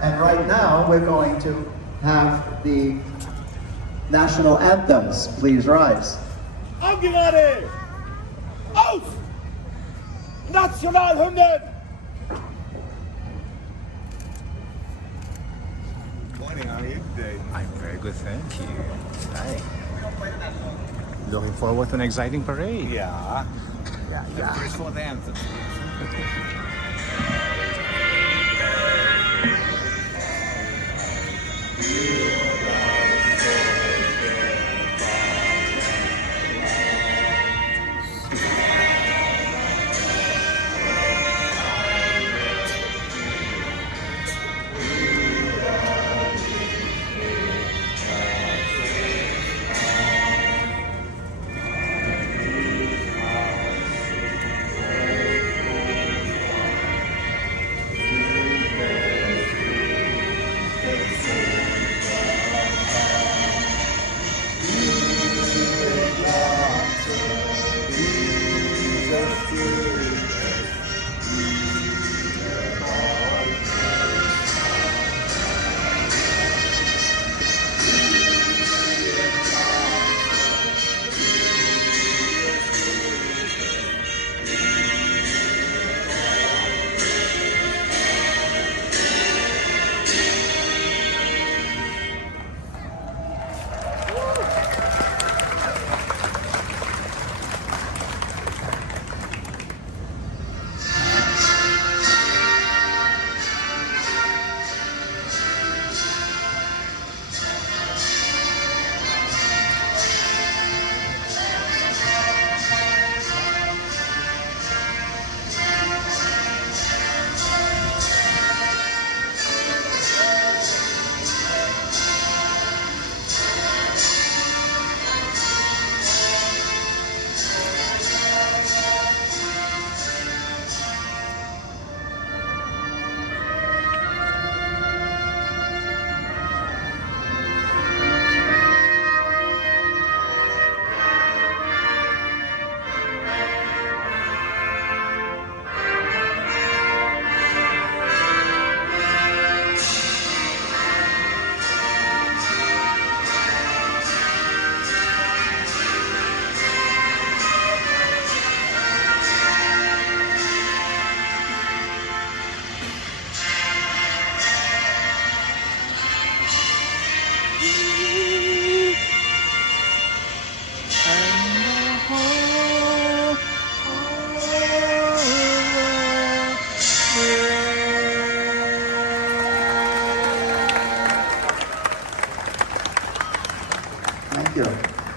And right now, we're going to have the national anthems. Please rise. Angerade! Auf! Nationalhymnen! Morning, how are you today? I'm very good, thank you. Hi. Looking forward to an exciting parade. Yeah. Yeah. First for the anthem. Thank you.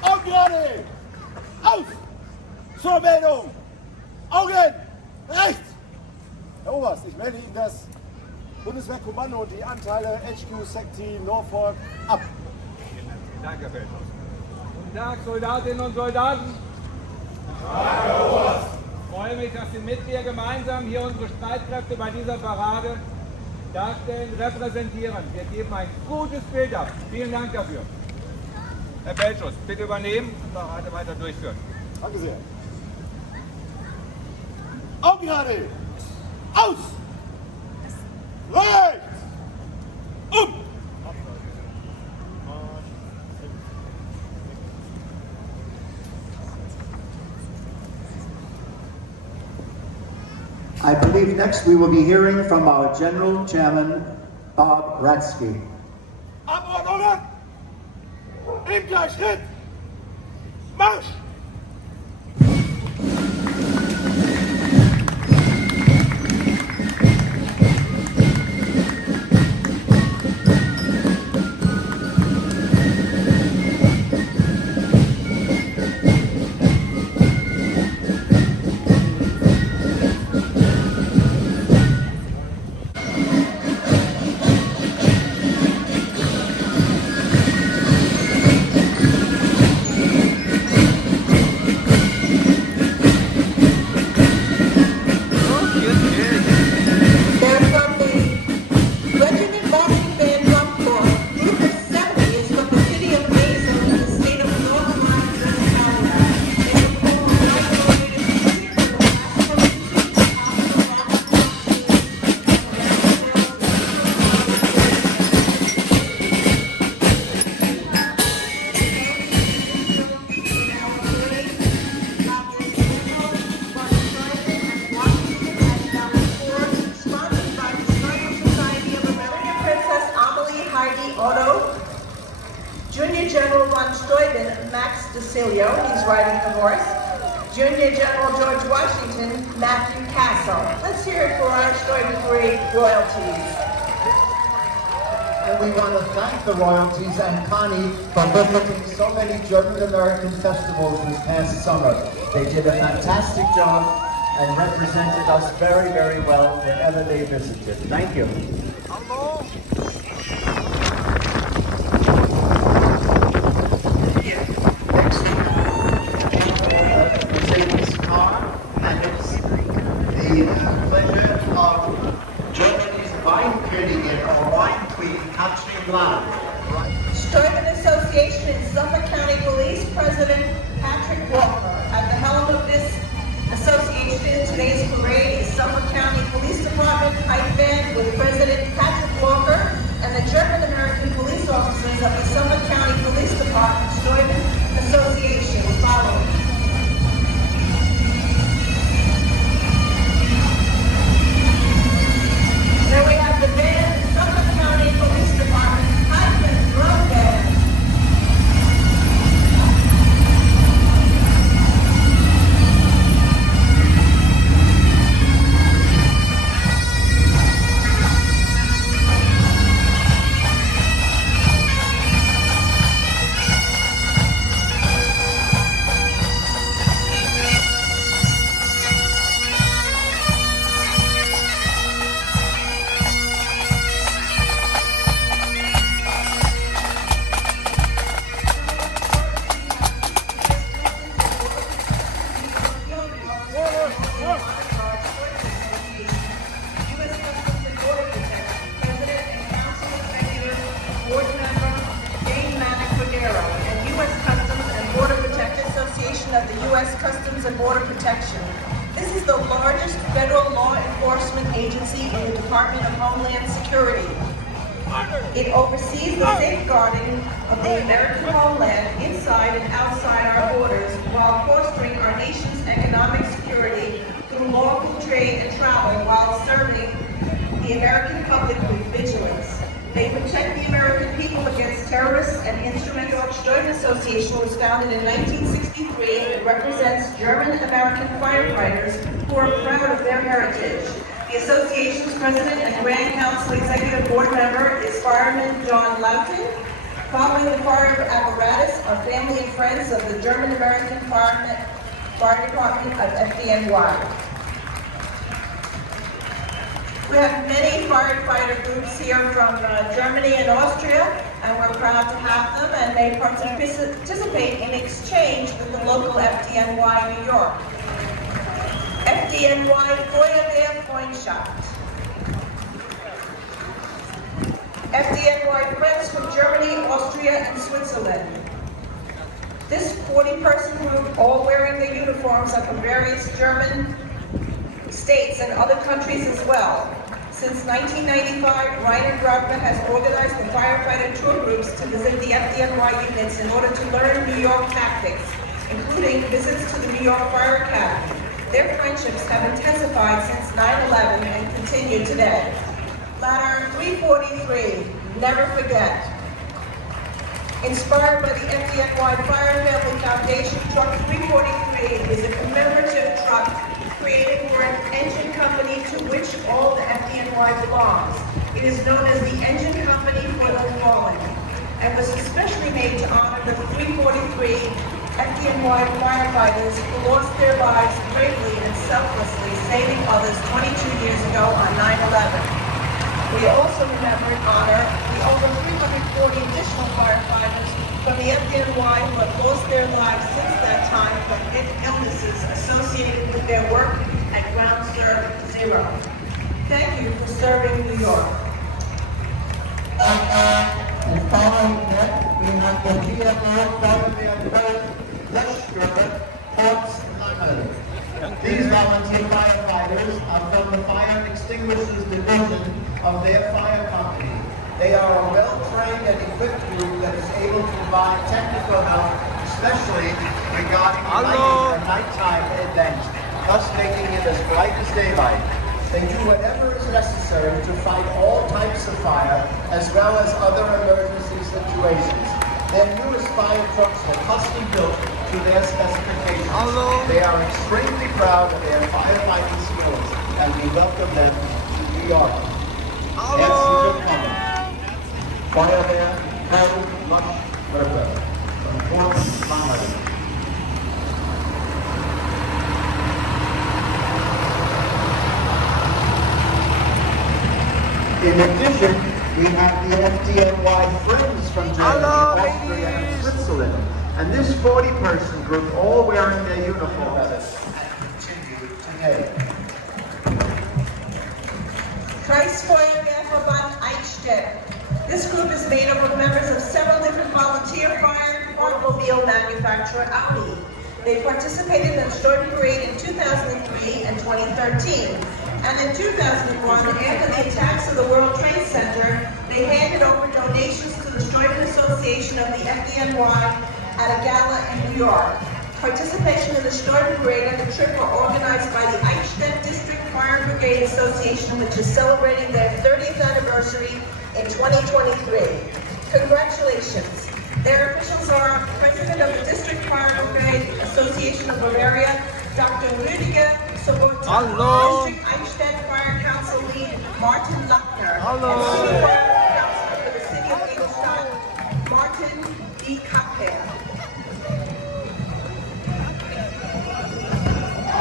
Angerade! Auf! Zur Meldung! Augen! Rechts! Herr Oberst, ich melde Ihnen das Bundeswehrkommando und die Anteile HQ Secti Norfolk ab. Danke, Herr Feldhaus. Guten Tag, Soldatinnen und Soldaten. Herr Oberst! Ich freue mich, dass Sie mit mir gemeinsam hier unsere Streitkräfte bei dieser Parade darstellen, repräsentieren. Wir geben ein gutes Bild ab. Vielen Dank dafür. Herr Feldschuss, bitte übernehmen und Parade weiter durchführen. Danke sehr. Augen gerade! Aus! Rechts! Um! I believe next we will be hearing from our General Chairman, Bob Ratsky. Abordnungen! Im Gleichschritt! Marsch! General von Steuben, Max DeCilio, he's riding the horse. Junior General George Washington, Matthew Castle. Let's hear it for our Steuben Parade royalties. And we want to thank the royalties and Connie for visiting so many German-American festivals this past summer. They did a fantastic job and represented us very, very well wherever they visited. Thank you. Next, Mercedes car, and it's the pleasure of Germany's Weinkönigin or wine queen, Katrin Blanc. Steuben Association and Suffolk County Police President Patrick Walker. At the helm of this association, today's parade is Suffolk County Police Department Pipe Band with President Patrick Walker and the German-American police officers of the Suffolk County Police Department Steuben Association following. Then we have the band, Suffolk County Police Department Pipe and Drum Band. Of the U.S. Customs and Border Protection. This is the largest federal law enforcement agency in the Department of Homeland Security. It oversees the safeguarding of the American homeland inside and outside our borders while fostering our nation's economic security through lawful trade and travel while serving the American public with vigilance. They protect the American people against terrorists and instrumental. Steuben Association was founded in 1963 and represents German-American firefighters who are proud of their heritage. The association's president and Grand Council Executive Board member is Fireman John Loughton. Following the fire apparatus are family and friends of the German-American Fire Department of FDNY. We have many firefighter groups here from Germany and Austria, and we're proud to have them, and they participate in exchange with the local FDNY New York. FDNY Feuerwehr Freundschaft. FDNY Friends from Germany, Austria, and Switzerland. This 40-person group, all wearing their uniforms, are from various German states and other countries as well. Since 1995, Reiner Grabner has organized the firefighter tour groups to visit the FDNY units in order to learn New York tactics, including visits to the New York Fire Academy. Their friendships have intensified since 9/11 and continue today. Ladder 343, never forget. Inspired by the FDNY Fire Family Foundation, Truck 343 is a commemorative truck created for an engine company to which all the FDNY belongs. It is known as the Engine Company for the Fallen, and was especially made to honor the 343 FDNY firefighters who lost their lives bravely and selflessly saving others 22 years ago on 9/11. We also remember and honor the over 340 additional firefighters from the FDNY who have lost their lives since that time from illnesses associated with their work at Ground Zero. Thank you for serving New York. And following that, we have the GMO Feuerwehr Löschgruppe Ortsnagel. These volunteer firefighters are from the Fire Extinguishers Division of their fire company. They are a well-trained and equipped group that is able to provide technical help, especially regarding lighting for nighttime events, thus making it as bright as daylight. They do whatever is necessary to fight all types of fire, as well as other emergency situations. Their newest fire trucks were custom built to their specifications. Hello. They are extremely proud of their firefighting skills, and we welcome them to New York. Herzlich willkommen. Feuerwehr Köln-Masch-Wörter von Prussian-born. In addition, we have the FDNY Friends from Germany, Austria, and Switzerland. And this 40-person group, all wearing their uniforms, and continue today. Kreisfeuerwehrverband Eichstätt. This group is made up of members of several different volunteer fire and automobile manufacturer Audi. They participated in the Steuben Parade in 2003 and 2013. And in 2001, after the attacks of the World Trade Center, they handed over donations to the Steuben Association of the FDNY at a gala in New York. Participation in the Steuben Parade and the trip were organized by the Eichstätt District Fire Brigade Association, which is celebrating their 30th anniversary in 2023. Congratulations. Their officials are President of the District Fire Brigade Association of Bavaria, Dr. Rüdiger Sobota, District Eichstätt Fire Council Lead Martin Luckner, and City Fire Councilor for the City of Ingolstadt, Martin D. Kapper.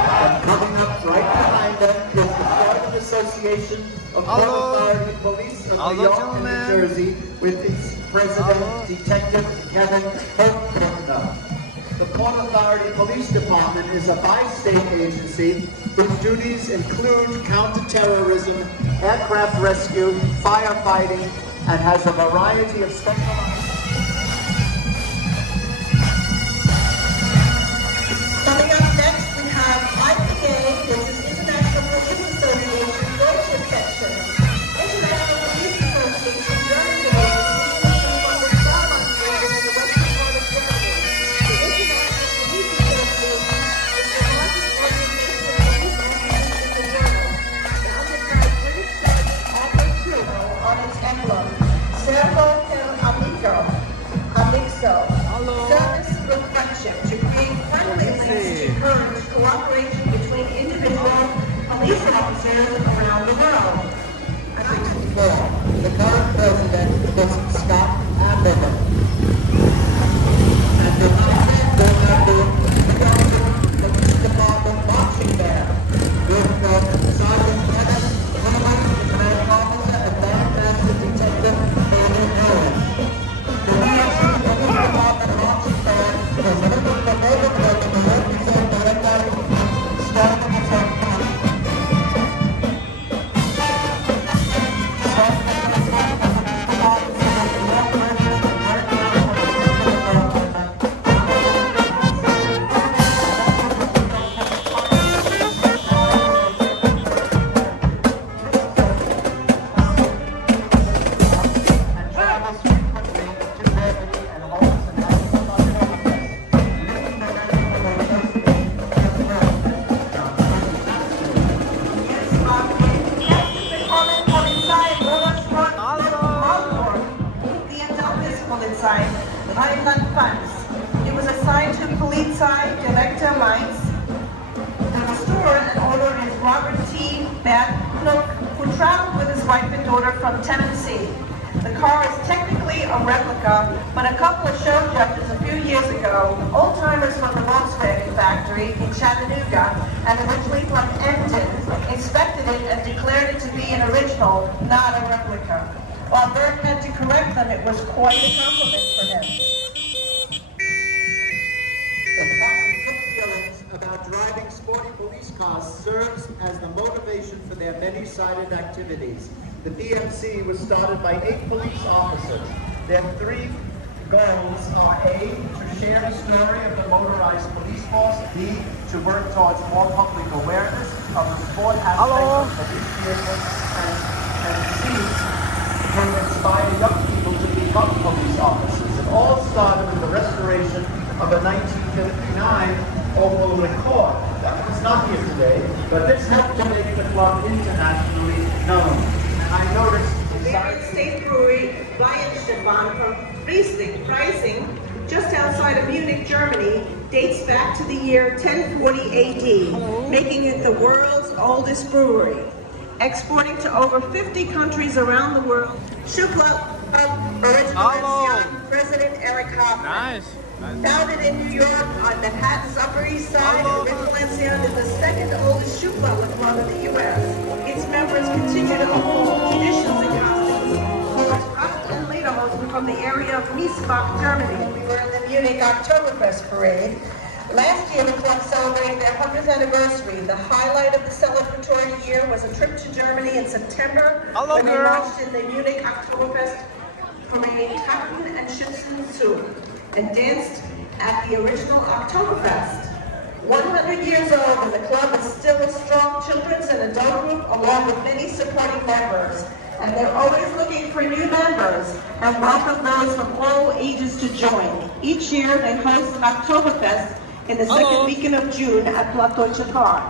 And coming up right behind them is the Steuben Association of Port Authority Police of New York and New Jersey with its president, Detective Kevin Hochbrunner. The Port Authority Police Department is a bi-state agency whose duties include counterterrorism, aircraft rescue, firefighting, and has a variety of specialized... Coming up next, we have IPA, this is International Police Association Deutsche Section. International Police Association German Division is from the Saarland region in the western part of Germany. The International Police Association is the largest organization of police officers in the world. The underside British flag offers zero on its emblem. Servo per amico, amixo. Service with friendship to create friendly links to encourage cooperation between individual police officers around the world. The current president is Scott Amberman. And behind him, we have the Police Department marching band with Sergeant Kevin Wilhelm, the commanding officer, and Bandmaster Detective David Harris. The Police Department marching band is looking for David Harris to represent the Steuben Attack. Polizei, Rheinland Pfalz. It was assigned to Polizei Director Mainz. The restorer and owner is Robert T. Bergenland, who traveled with his wife and daughter from Tennessee. The car is technically a replica, but a couple of show judges a few years ago, old-timers from the Volkswagen factory in Chattanooga, and originally from Emden, inspected it and declared it to be an original, not a replica. While Berg had to correct them, it was quite a compliment for him. The department's good feelings about driving sporty police cars serves as the motivation for their many-sided activities. The PMC was started by 8 police officers. Their 3 goals are A, to share the story of the motorized police force, B, to work towards more public awareness of the sport aspect of police vehicles, and C, to inspire young people to become police officers. It all started with the restoration of a 1959 Opel Accord. That was not here today, but this helped to make the club internationally known. I noticed State Brewery, Weihenstephan from Riesling, Germany dates back to the year 1040 AD, making it the world's oldest brewery. Exporting to over 50 countries around the world, Origianl Enzian, President Eric Hoffman. Nice. Founded in New York on Manhattan's Upper East Side, Origianl Enzian is the second oldest shoe butler club in the U.S. Its members continue to uphold traditions and customs. And later hosted from the area of Miesbach, Germany. We were in the Munich Oktoberfest parade. Last year, the club celebrated their 100th anniversary. The highlight of the celebratory year was a trip to Germany in September when they marched in the Munich Oktoberfest parade Tappen and Schützen zu and danced at the original Oktoberfest. 100 years old, and the club is still a strong children's and adult group along with many supporting members. And they're always looking for new members and welcome those from all ages to join. Each year, they host an Oktoberfest in the second weekend of June at Plattdeutsche Park.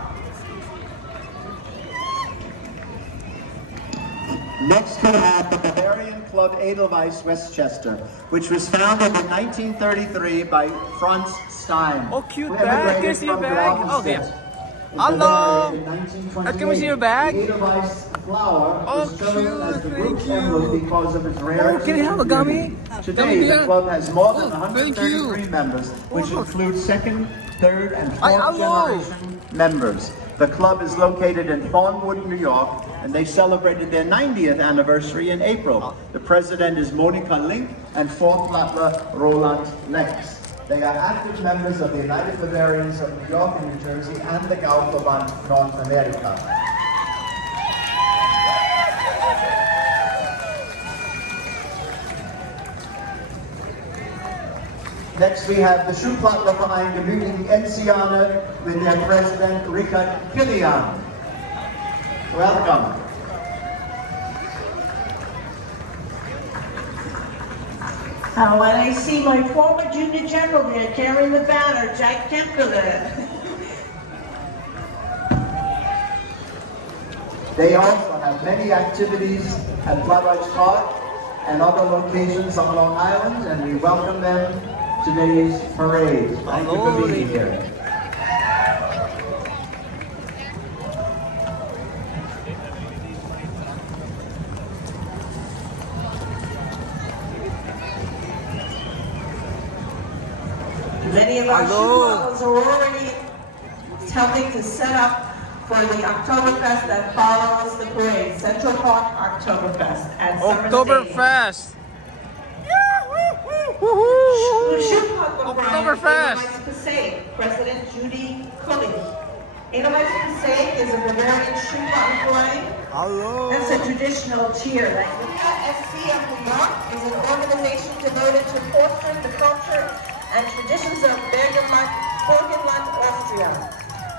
Next we have the Bavarian Club Edelweiss Westchester, which was founded in 1933 by Franz Stein. Oh, cute who bag. immigrated Can I see your from bag? Oh, Weihenstephan yeah. in Hello. Bavaria in 1928. Can we see your bag? The Edelweiss flower Oh, was chosen as the cute. group's Thank emblem you. because of its rarity. Oh, can I have a and gummy? beauty. Today, the club has more than Thank you. 133 members, which Oh, look. includes second, third, and Hi, fourth hello. generation members. The club is located in Thornwood, New York, and they celebrated their 90th anniversary in April. The president is Monika Link and fourth butler Roland Lex. They are active members of the United Bavarians of New York and New Jersey and the Gauverband North America. Next we have the Schuhplattlerverein German-American Steuben with their president Friedrich Wilhelm. Welcome. When I see my former junior general there carrying the banner, Jack Kemperle. They also have many activities at Buderich Park and other locations on Long Island, and we welcome them to today's parade. Thank you for being here. Many of our shoe are already helping to set up for the Oktoberfest that follows the parade, Central Park Oktoberfest at Oktoberfest. Oktoberfest. President Judy Kullig. Edelweiss Passaic is a Bavarian shoe parade. Hello. That's a traditional cheer. The SC of New York is an organization devoted to fostering the culture and traditions of Bergenland, Austria.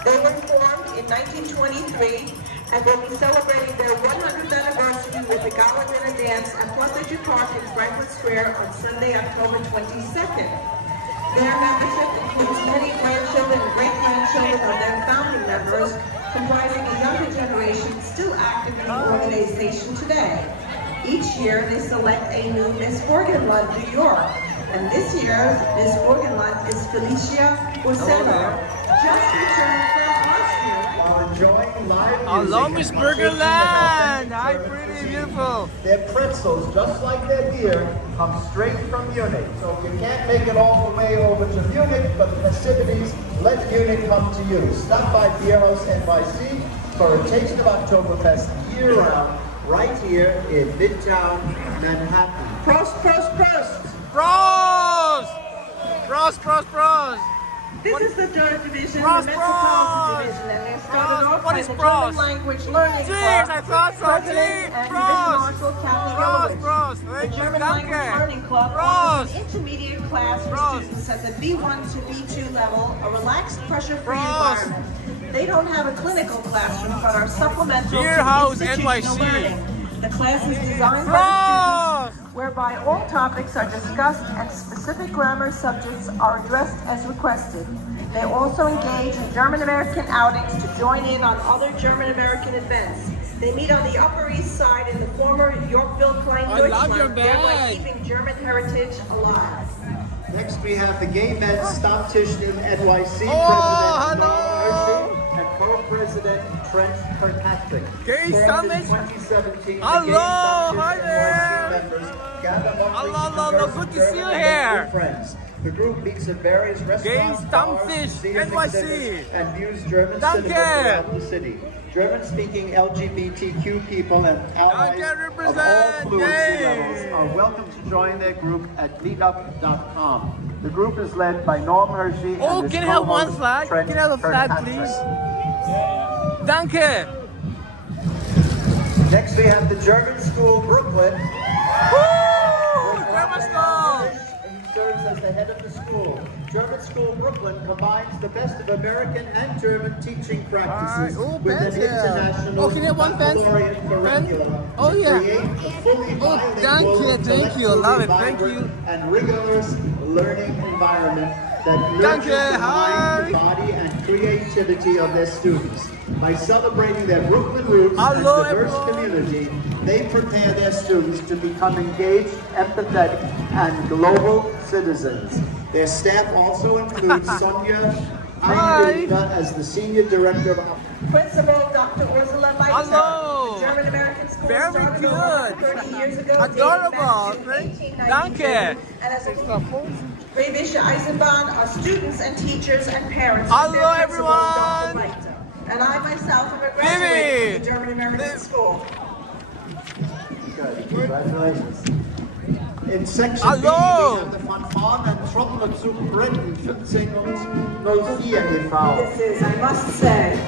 They were formed in 1923 and will be celebrating their 100th anniversary with the Gala Dinner Dance at Polizei Park in Frankfurt Square on Sunday, October 22nd. Their membership includes many grandchildren and great-grandchildren of their founding members, comprising a younger generation still active in the organization today. Each year, they select a new Miss Bergenland, New York. And this year's Miss Bergenland is Felicia Borseno, just returned from Austria. While enjoying live music. Hello, Miss Bergenland. Hi, pretty, beautiful. Their pretzels, just like their beer, come straight from Munich. So if you can't make it all the way over to Munich for the festivities, let Munich come to you. Stop by Bierhaus NYC for a taste of Oktoberfest year-round, right here in Midtown Manhattan. Prost, prost, prost! Prost! Prost, prost, prost! This is the third division, Prost, the Metropolitan prost! Division, and they started Prost. off What by is the prost? German language learning Cheers, club. I thought so. President Cheers, and prost! Marshall County Prost, Relevance. prost. The Thank you, German danke. language learning club Prost. offers an intermediate class for Prost. students at the B1 to B2 level, a relaxed, pressure-free Prost. environment. They don't have a clinical classroom, but are supplemental Bierhaus to institutional NYC. learning. The class is designed by the students, Prost! whereby all topics are discussed and specific grammar subjects are addressed as requested. They also engage in German-American outings to join in on other German-American events. They meet on the Upper East Side in the former Yorkville Klein I love your Deutschland, thereby bag. keeping German heritage alive. Next we have the Gay Men's Stammtisch in NYC Oh, President hello. Norman Hershey and co-president Trent Kirkpatrick. Gay Formed in Stammtisch. 2017, the Hello, Gay Stammtisch hi there. NYC members gather monthly Hello, to hello, converse good with to see you German-American here. friends. The group meets at various restaurants, bars, Stammtisch museums, NYC. exhibits, and views German Danke. citizens throughout the city. German-speaking LGBTQ people and allies Danke, of all represent. fluency Yay. levels are welcome to join their group at meetup.com. The group is led by Norm Hershey Oh, and his can I have one co-host, flag? Trent Can I have a flag, Kirkpatrick. please? Danke. Next we have the German School Brooklyn. Woo! Grammar school. He serves as the head of the school. German School Brooklyn combines the best of American and German teaching practices Oh, with an pens here. international Oh, can I have one pen? baccalaureate Pen? curriculum Oh, to yeah. create a fully Oh, bilingual, thank you. Love it. Thank intellectually you. vibrant, and rigorous learning environment that Danke. nurtures the mind, the Hi. body, and creativity of their students. By celebrating their Brooklyn roots Hello, and diverse everyone. community, they prepare their students to become engaged, empathetic, and global citizens. Their staff also includes Sonia Eingelieber as the Senior Director of Principal Dr. Ursula Meiter. Hello. The German-American school Very started good. over 30 years ago. Adorable. dating back to Danke. 1892. And as a Schwäbische Eisenbahn, our students and teachers and parents. Hello, their principal, everyone. Dr. Meiter. And I myself am a Vivi. graduate of the German-American school. Good. Congratulations. In section B, Hallo. we have the Fanfaren and Trommler zu Bretten 14 und 04 e.V. This is, I must say,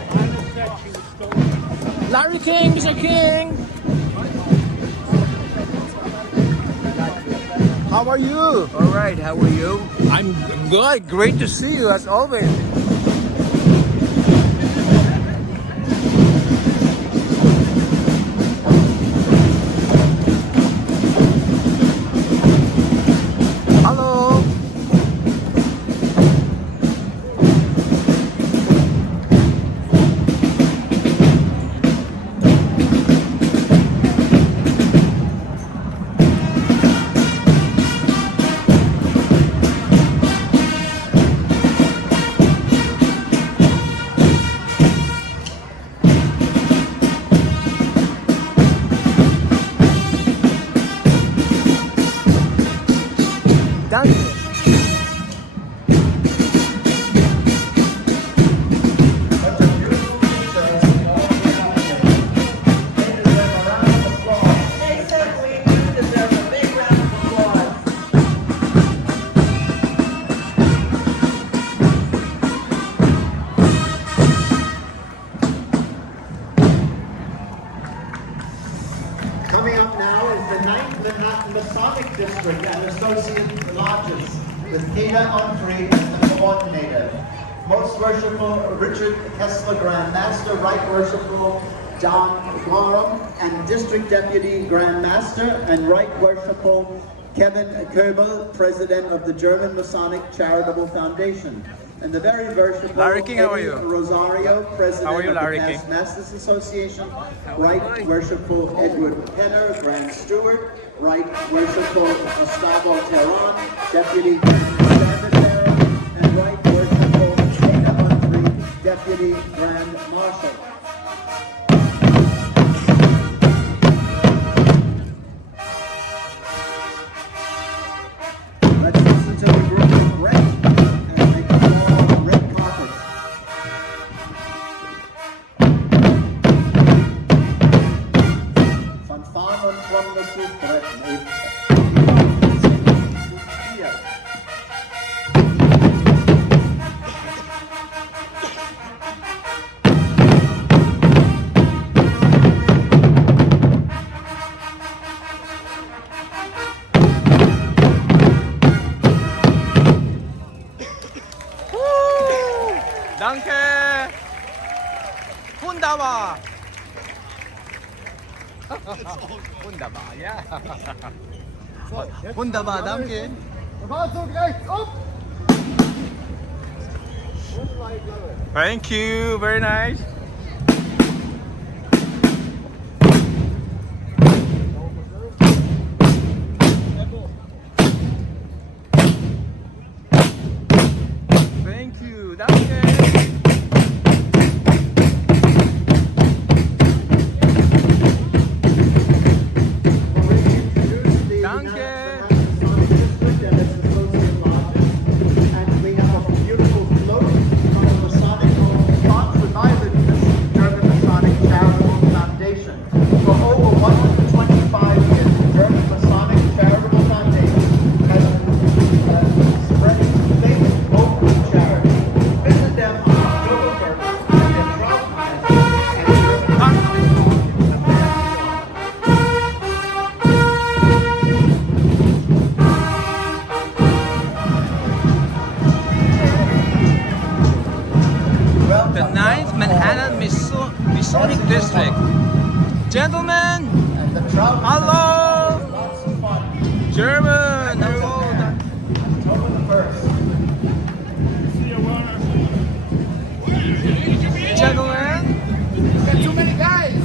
Larry King, Mr. King. How are you? All right, how are you? I'm good. Great to see you as always. Hello. Danke. they certainly do deserve a big round of applause. Coming up now is the 9th Manhattan Masonic District and associate lodges, with Kata Unfree as the coordinator. Most Worshipful Richard Kessler Grand Master, Right Worshipful Don Gorham, and District Deputy Grand Master, and Right Worshipful Kevin Köbel, President of the German Masonic Charitable Foundation. And the very worshipful Larry King, how are Eddie you? Rosario, President How are you, of the Larry Past King? Masters Association, Right Worshipful Edward Penner, Grand Steward, Right Worshipful Gustavo Terran, Deputy Standard Bearer, and Right Worshipful Dana Humphrey, Deputy Grand Marshal. Let's listen to the group of Red and make them all red carpets. Fanfaren und Trommler zu Bretten. Hier. Danke. Wunderbar. Wunderbar, ja. Wunderbar, danke. Fahrzug rechts up! Thank you, very nice. Thank you. Danke. And we have a beautiful float from the Masonic sponsored by the German-American Charitable Foundation. For over 125 years, the German Masonic Charitable Foundation has been spreading faith, hope, and charity. Visit them on October 1st and their drop The 9th Manhattan Masonic District. Gentlemen, hello! lots of fun. German, hello! October the 1st. Gentlemen, Got too many guys.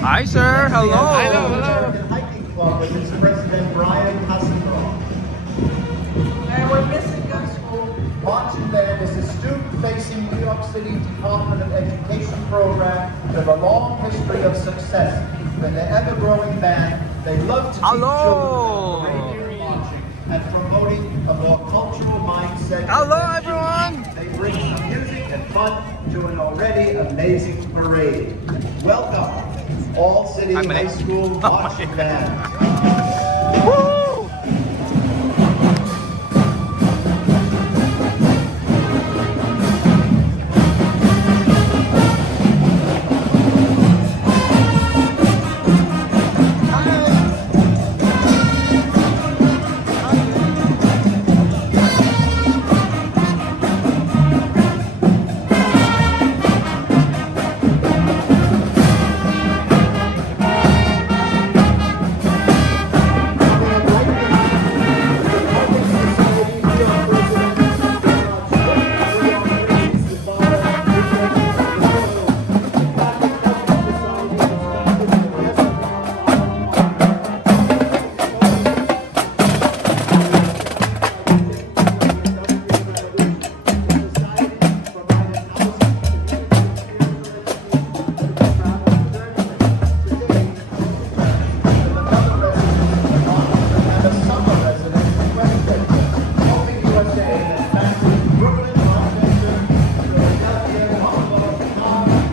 hi sir, hello! American Hiking Club with its president Brian Hasselhoff. And we're missing gun school. Marching Band is a student-facing New York City Department of Education program with a long history of success. With their ever-growing band, they love to teach Hello. children reindeer marching and promoting a more cultural mindset. Hello everyone! They bring some music and fun to an already amazing parade. Welcome, All City I'm High an- School Marching Band. Woo!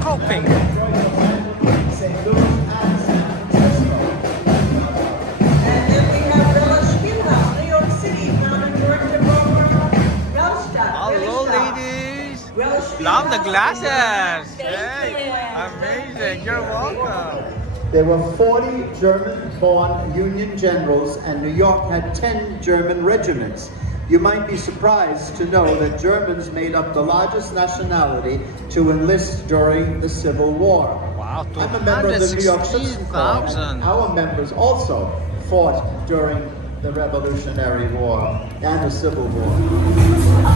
Coping. And then we have Relish Fieldhouse, New York City, founded director Barbara Relstadt. Hello ladies! Relish Love the Fieldhouse. glasses! Hey, amazing, you're welcome! There were 40 German-born Union generals, and New York had 10 German regiments. You might be surprised to know that Germans made up the largest nationality to enlist during the Civil War. Wow, I'm a member of the New York Citizen Corps, 216,000. and our members also fought during the Revolutionary War and the Civil War.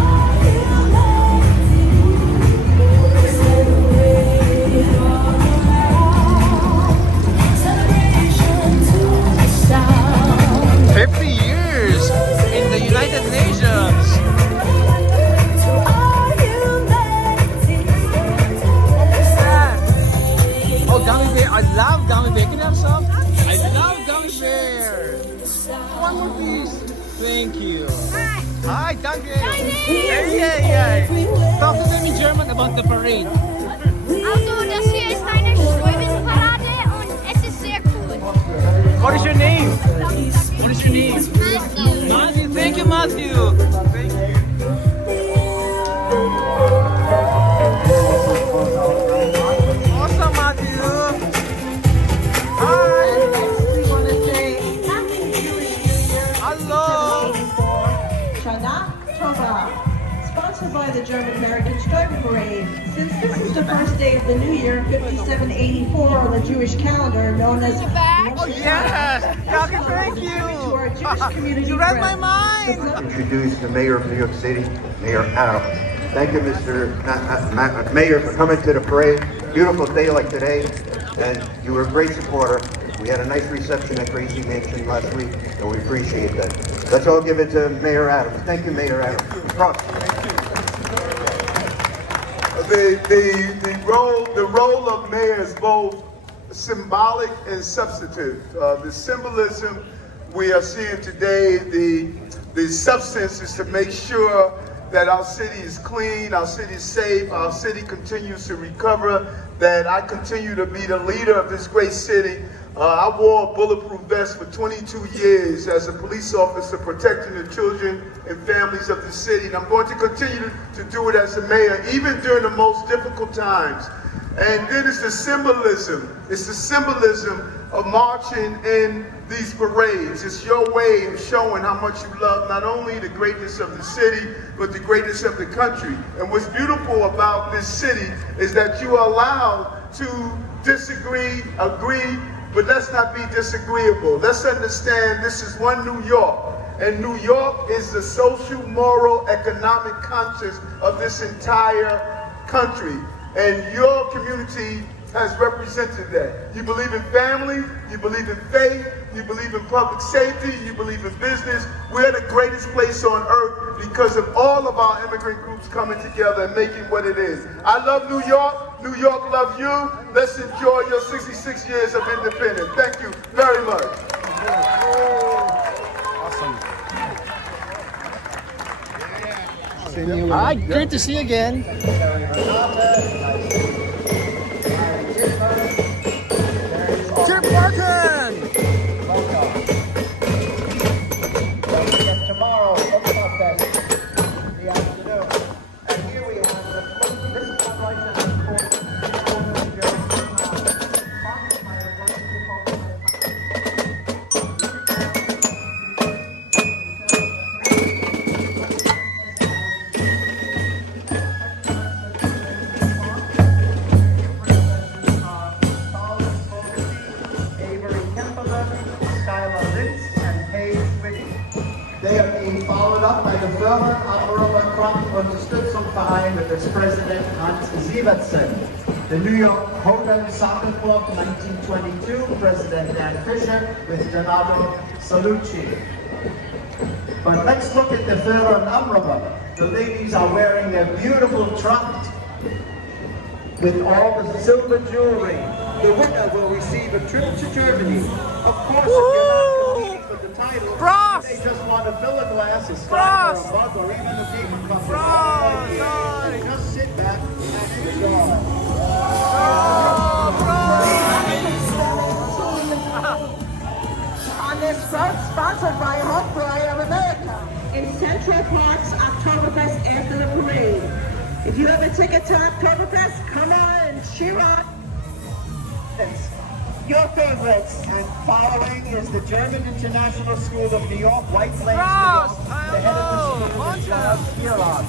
Celebration 50 years in the United Nations! Oh, gummy bear! I love gummy bear. Can you have some? I love gummy bear. One more please. Thank you. Hi, danke. Hey. Talk to them in German about the parade. Also, das hier ist eine Steuben Parade und es ist sehr cool. What is your name? What is your name? Matthew. Matthew. Thank you, Matthew. Thank you. Awesome, Matthew. Hi. We want to say Happy Jewish New Year. Hello. Shana Tova, sponsored by the German-American Steuben Parade. Since this is the first day of the new year, 5784 on the Jewish calendar, known as Oh yes. Danke, thank to you. our Jewish community. You read my friends. mind. Introduce the mayor of New York City, Mayor Adams. Thank you, Mr. Mayor, for coming to the parade. Beautiful day like today, and you were a great supporter. We had a nice reception at Crazy Mansion last week, and we appreciate that. Let's all give it to Mayor Adams. Thank you, Mayor Adams. The role of mayor is both symbolic and substantive. The symbolism we are seeing today, the substance is to make sure that our city is clean, our city is safe, our city continues to recover, that I continue to be the leader of this great city. I wore a bulletproof vest for 22 years as a police officer protecting the children and families of the city, and I'm going to continue to do it as a mayor, even during the most difficult times. And then it's the symbolism of marching in these parades. It's your way of showing how much you love not only the greatness of the city, but the greatness of the country. And what's beautiful about this city is that you are allowed to disagree, agree, but let's not be disagreeable. Let's understand this is one New York. And New York is the social, moral, economic conscience of this entire country. And your community has represented that. You believe in family, you believe in faith, you believe in public safety, you believe in business. We're the greatest place on earth because of all of our immigrant groups coming together and making what it is. I love New York. New York loves you. Let's enjoy your 66 years of independence. Thank you very much. Hi, great to see you again. Chip Martin! Tomorrow, Oktoberfest in the afternoon. And here we have this by the Firmen Ammerler Krank Unterstützungsverein with its president Hans Sievertsen. The New York Homeland Soccer Club 1922, President Dan Fisher with Donato Salucci. But let's look at the Firmen Ammerler. The ladies are wearing their beautiful tracht with all the silver jewelry. The winner will receive a trip to Germany. Of course, if you're not competing for the title, they just want to fill a glass, a star, or a mug, or even a demon cup. Just sit back and enjoy. On this boat, sponsored by Polizei of America, in Central Park's Oktoberfest after the parade. If you have a ticket to Oktoberfest, come on and cheer on. Your favorites. And following is the German International School of New York, White Plains, New York. The head of the school is John Kirov.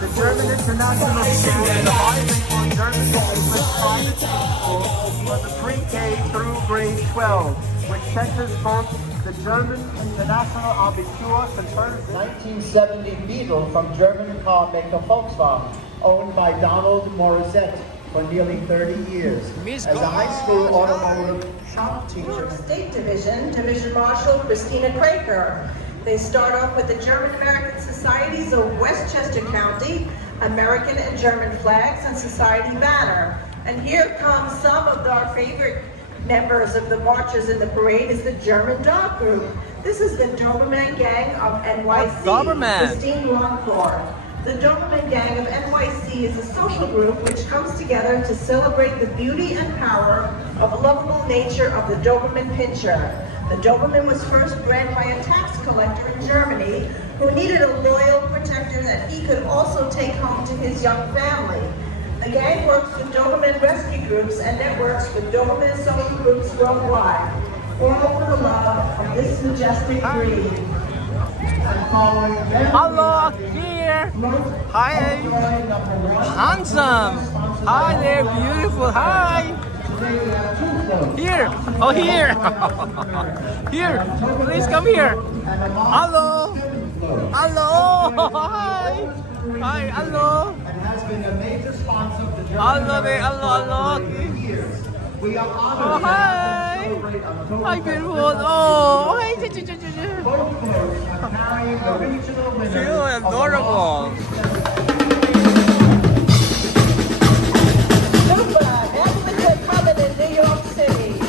The German International School is a bilingual German English private school for the pre-K through grade 12, which centers both the German International Abitur for first 1970 Beetle from German car maker Volkswagen, owned by Donald Morissette for nearly 30 years. As a high school automotive shop teacher. State Division, Division Marshal Christina Kraker. They start off with the German-American Societies of Westchester County, American and German flags, and society banner. And here comes some of our favorite members of the marchers in the parade is the German Dog Group. This is the Doberman Gang of NYC, Christine Longford. The Doberman Gang of NYC is a social group which comes together to celebrate the beauty and power of lovable nature of the Doberman Pinscher. The Doberman was first bred by a tax collector in Germany who needed a loyal protector that he could also take home to his young family. The gang works with Doberman rescue groups and networks with Doberman social groups worldwide, all for the love of this majestic breed. Hello, here. Hi. Handsome. Hi there, beautiful. Hi. Here. Oh, here. Here. Please come here. Hello. Hello. Hi. Hi. Hello. And has been a major sponsor of the Hello. Hello. Hello. We are honored Oh, hi. to celebrate October. Hi, beautiful. Oh, hi. Both floats are carrying the regional winners. Feel adorable. Super, Hamilton coming in New York City.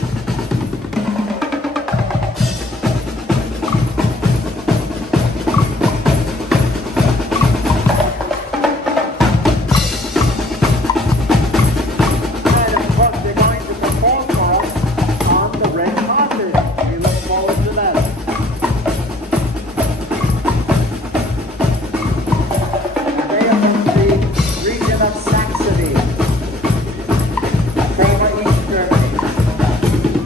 And of course, they're going to perform for us on the red carpet. We look forward to that. They are from the region of Saxony, former East Germany.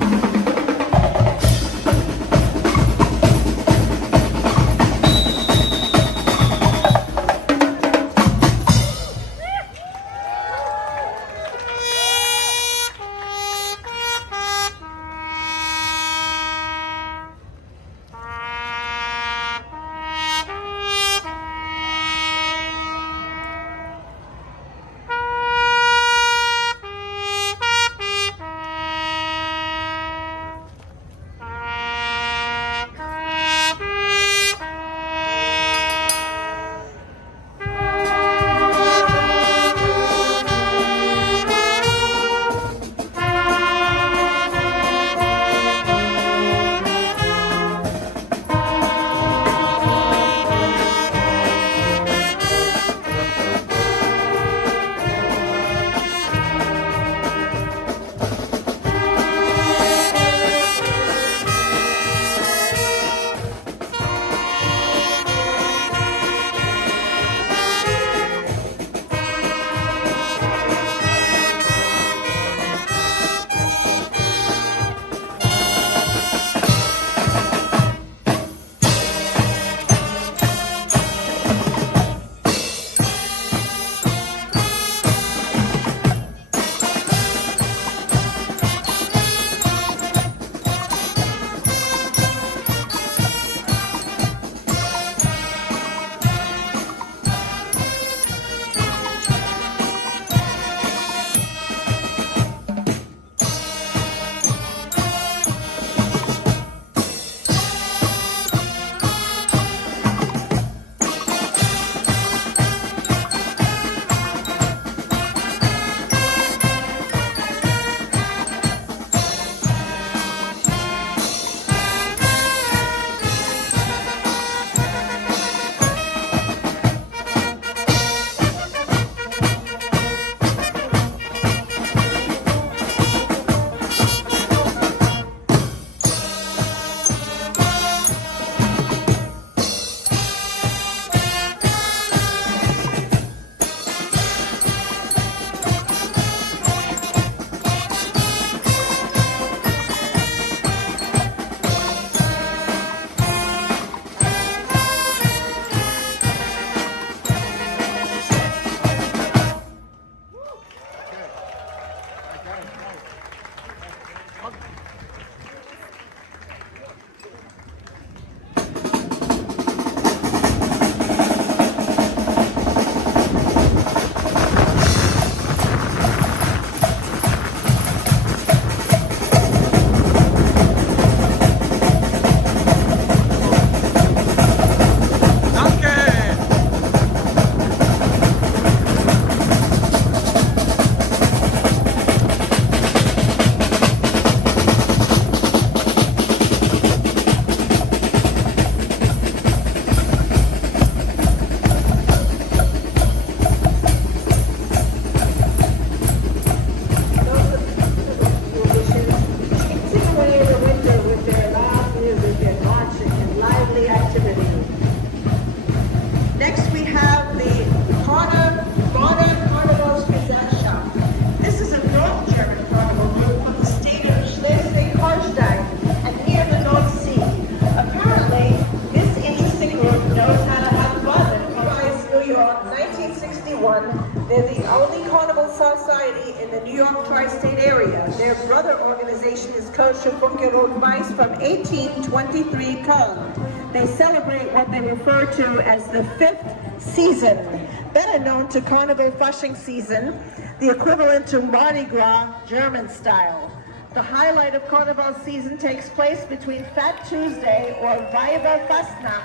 They're the only carnival society in the New York tri-state area. Their brother organization is Kosher Funke Rot-Weiß from 1823 Köln. They celebrate what they refer to as the 5th season, better known to Carnival Fasching season, the equivalent to Mardi Gras German style. The highlight of Carnival season takes place between Fat Tuesday or Weiberfastnacht,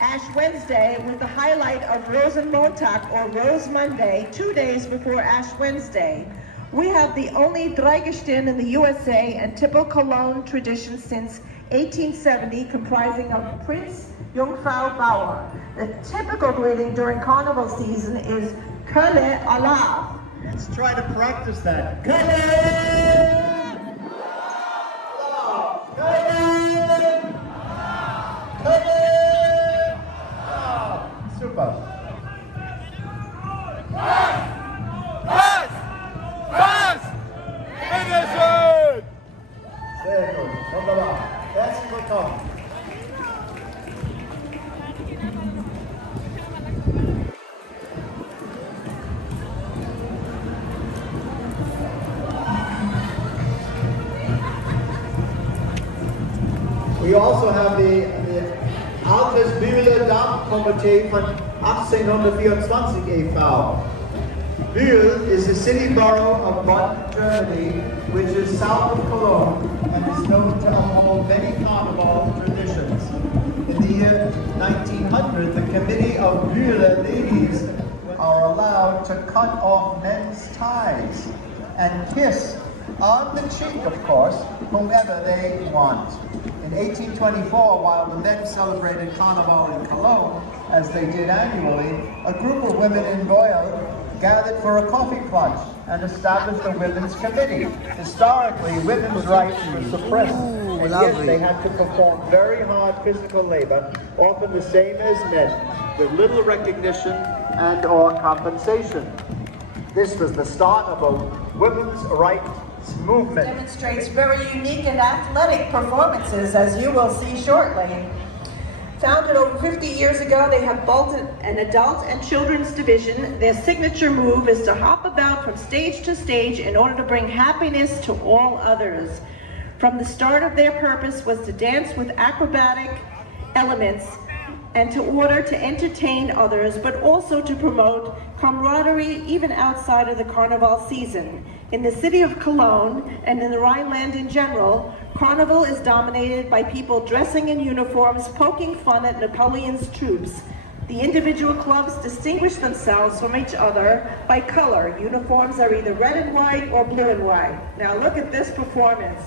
Ash Wednesday, with the highlight of Rosenmontag or Rose Monday, 2 days before Ash Wednesday. We have the only Dreigestirn in the USA and typical Cologne tradition since 1870, comprising of Prinz, Jungfrau, Bauer. The typical greeting during Carnival season is Kölle Allah. Let's try to practice that. Kölle! Super. Sehr gut, wunderbar. Herzlich willkommen. We also have the Altes Bühler Damenkomitee von 1824 e.V. Bühl is a city borough of Bonn, Germany, which is south of Cologne and is known to uphold many carnival traditions. In the year 1900, the committee of Bühler ladies are allowed to cut off men's ties and kiss on the cheek, of course, whomever they want. In 1824, while the men celebrated Carnival in Cologne, as they did annually, a group of women in Goyal gathered for a coffee plunge and established a women's committee. Historically, women's rights were suppressed, and yet they had to perform very hard physical labor, often the same as men, with little recognition and or compensation. This was the start of a women's rights movement. Demonstrates very unique and athletic performances, as you will see shortly. Founded over 50 years ago, they have both an adult and children's division. Their signature move is to hop about from stage to stage in order to bring happiness to all others. From the start of their purpose was to dance with acrobatic elements and to order to entertain others, but also to promote camaraderie even outside of the Carnival season. In the city of Cologne and in the Rhineland in general, Carnival is dominated by people dressing in uniforms, poking fun at Napoleon's troops. The individual clubs distinguish themselves from each other by color. Uniforms are either red and white or blue and white. Now look at this performance.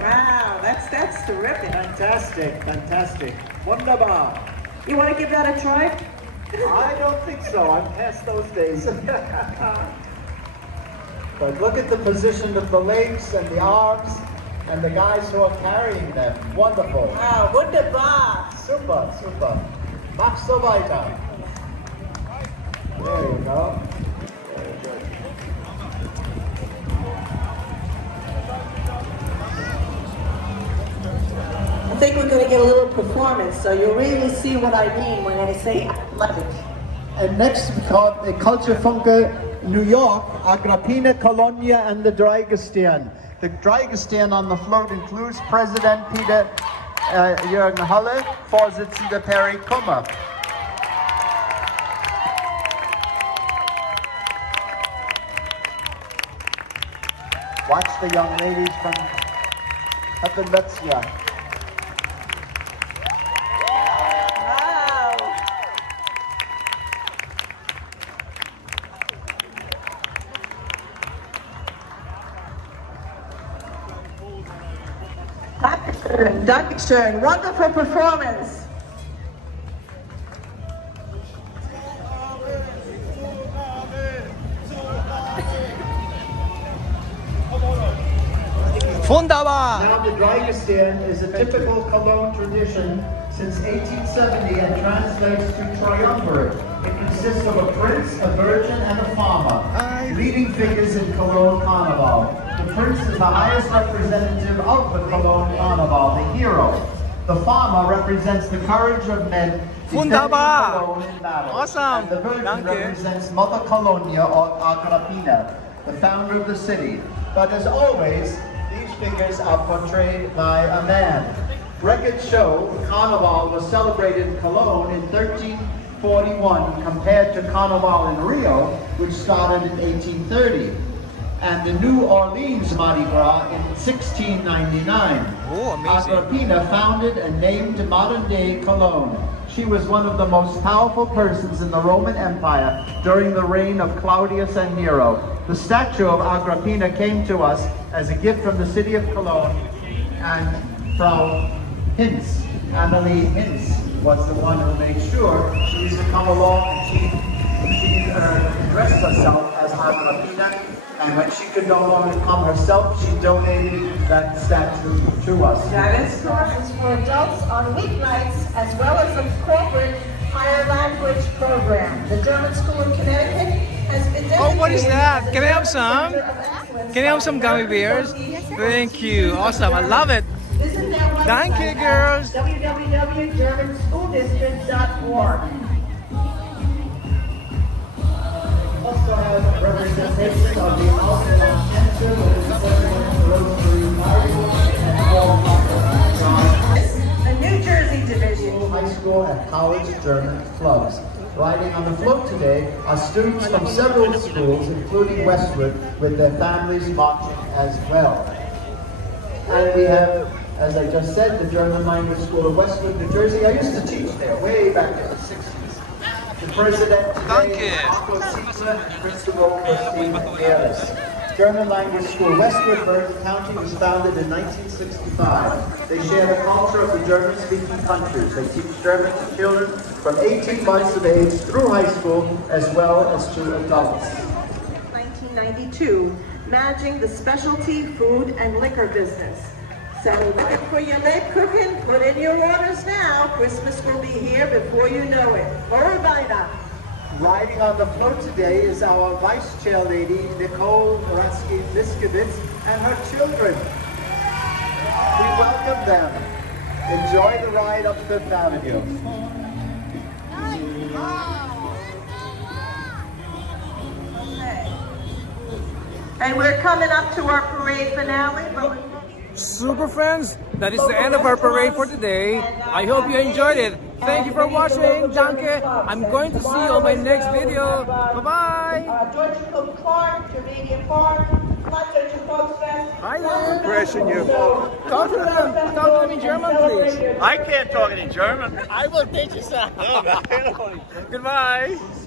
Wow, that's terrific. Fantastic, fantastic. Wunderbar. You want to give that a try? I don't think so. I'm past those days. But look at the position of the legs and the arms and the guys who are carrying them. Wonderful. Wow, wunderbar. Super, super. Mach so weiter. There you go. Very good. I think we're going to get a little performance, so you'll really see what I mean when I say athletic. And next we got the Culture Funke New York, Agrippina, Colonia, and the Dreigestirn. The Dreigestirn on the float includes President Peter Jürgen Halle, Vorsitzender Perry Kummer. Watch the young ladies from Heppenwetzia. Dankeschön. Wonderful performance. Wunderbar! Now the Dreigestirn is a typical Cologne tradition since 1870 and translates to triumvirate. It consists of a prince, a virgin, and a farmer, leading figures in Cologne Carnival. The prince is the highest representative of the Cologne Carnival, the hero. The farmer represents the courage of men defending Cologne in battle. Awesome! And the virgin represents Mother Colonia or Agrippina, the founder of the city. But as always, these figures are portrayed by a man. Records show Carnival was celebrated in Cologne in 1341 compared to Carnival in Rio, which started in 1830. and the New Orleans Mardi Gras in 1699. Oh, amazing. Agrippina founded and named modern-day Cologne. She was one of the most powerful persons in the Roman Empire during the reign of Claudius and Nero. The statue of Agrippina came to us as a gift from the city of Cologne, and Frau Hinz, Annalie Hinz, was the one who made sure she used to come along and she dressed herself as Agrippina, and when she could no longer come herself, she donated that statue to us. Guidance courses for adults on weeknights, as well as a corporate higher language program. The German School in Connecticut has been dedicated. Oh, what is that? as a Can I have some? center of excellence Can I have some gummy bears? Thank you. Awesome. I love it. Visit their website Thank you, at girls. www.germanschooldistrict.org. Also have representation of the alternate center with the Rosary Bible and all The New Jersey division. high school and college German clubs. Riding on the float today are students from several schools, including Westwood, with their families marching as well. And we have, as I just said, the German language school of Westwood, New Jersey. I used to teach there way back in the 60s. The president today is Marco Siegler and principal Christine Ehrlich. German language school Westwood, Bergen County, was founded in 1965. They share the culture of the German-speaking countries. They teach German to children from 18 months of age through high school, as well as to adults. 1992, managing the specialty food and liquor business. So looking for your late cooking? Put in your orders now. Christmas will be here before you know it. Vorbeina. Riding on the float today is our vice chair lady, Nicole Moraski-Miskowitz, and her children. We welcome them. Enjoy the ride up Fifth Avenue. And we're coming up to our parade finale. Super friends, that is the end of our parade for today. I hope you enjoyed it. Thank you for watching. Danke. I'm going to see you on my next video. Bye-bye. George Cook Clark, Germania Park, Fletcher Postfest. Hi there. Crashing you. Talk to them. Talk to them in German, please. I can't talk it in German. I will teach you some. Goodbye.